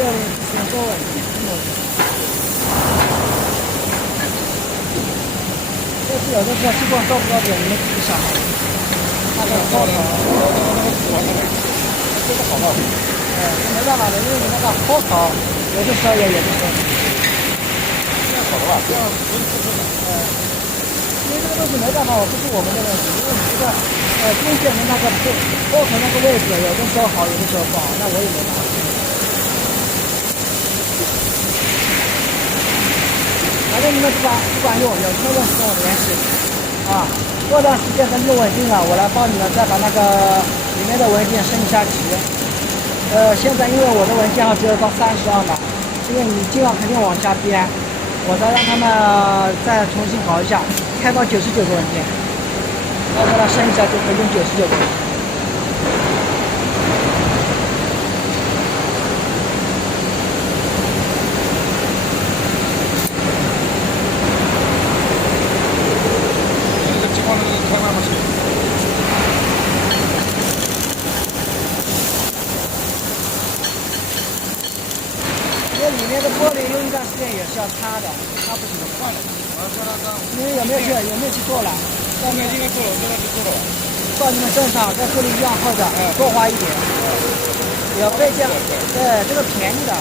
这里先做稳定，这是有的时候气泵到不到点，你们自己想。那个后头，这个好不好？没办法的，因为你那个后头有的时候也有的时候。这样好的吧？这样不是不是的。因为这个东西没办法，不是我们的问题，因为你这个中间的那个后头那个位置，有的时候好，有的时候不好，那我也没办法。反正你们不管用，有什么问题跟我联系啊。过段时间等你稳定了，我来帮你们再把那个里面的文件升一下级。现在因为我的文件号只有到32码，因为你尽量肯定往下编，我再让他们再重新搞一下，开到99个文件，要给它升一下就可以用99个文件。开慢慢行。这里面的玻璃用一段时间也是要擦的，擦不行的换了。你们有没有去做了？应该做了，我这边就做了。到你们镇上跟这里一样厚的，多花一点。有配件，对，这个便宜的。